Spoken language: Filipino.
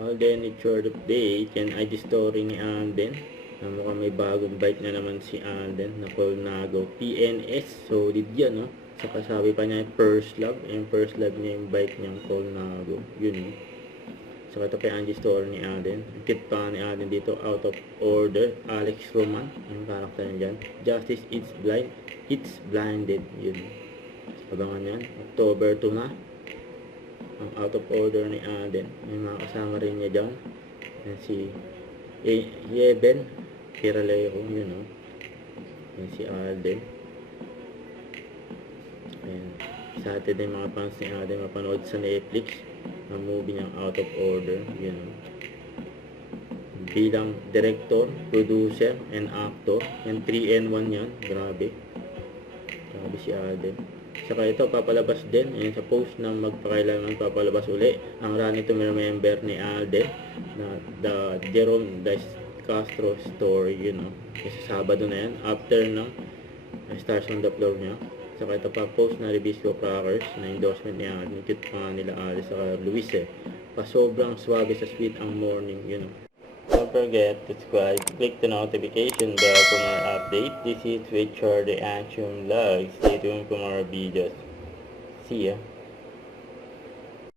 Alden, it's short update. Yan ay the story ni Alden. Mukhang may bagong bike na naman si Alden na Colnago PNS. Solid yan, no? Saka sabi pa niya first love. Yung first love niya yung bike niyang Colnago. Yun, no? Saka ito kay Angie story ni Alden. Ang kit pa ni Alden dito, out of order. Alex Roman, yung karakter niya dyan. Justice is blind. It's blinded. Yun. Abangan yan. October 2 na. Ang out of order ni Alden. May mga kasama rin niya dyan. Yan si Yeben Kiralejo, yun, no? Yan si Alden. Ayan. Sa atin din mga fans ni Alden mapanood sa Netflix ang movie niyang Out of Order, yun, no? Bilang director, producer, and actor. Yan 3-in-1 yan. Grabe si Alden. Saka ito papalabas din, ayan, sa post na magpakailangan papalabas uli ang Running to Remember ni Alden na the Jerome Dice Castro story, you know. Kasi Sabado na yan after ng Stars on the Floor niya. Saka ito pa post na Ribisco Crackers na endorsement niya, cute pa nila Alice saka Luis pa sobrang swabe sa sweet ang morning, you know. Don't forget to subscribe, click the notification bell for more updates. This is Richard the Action Vlog. Stay tuned for more videos. See ya.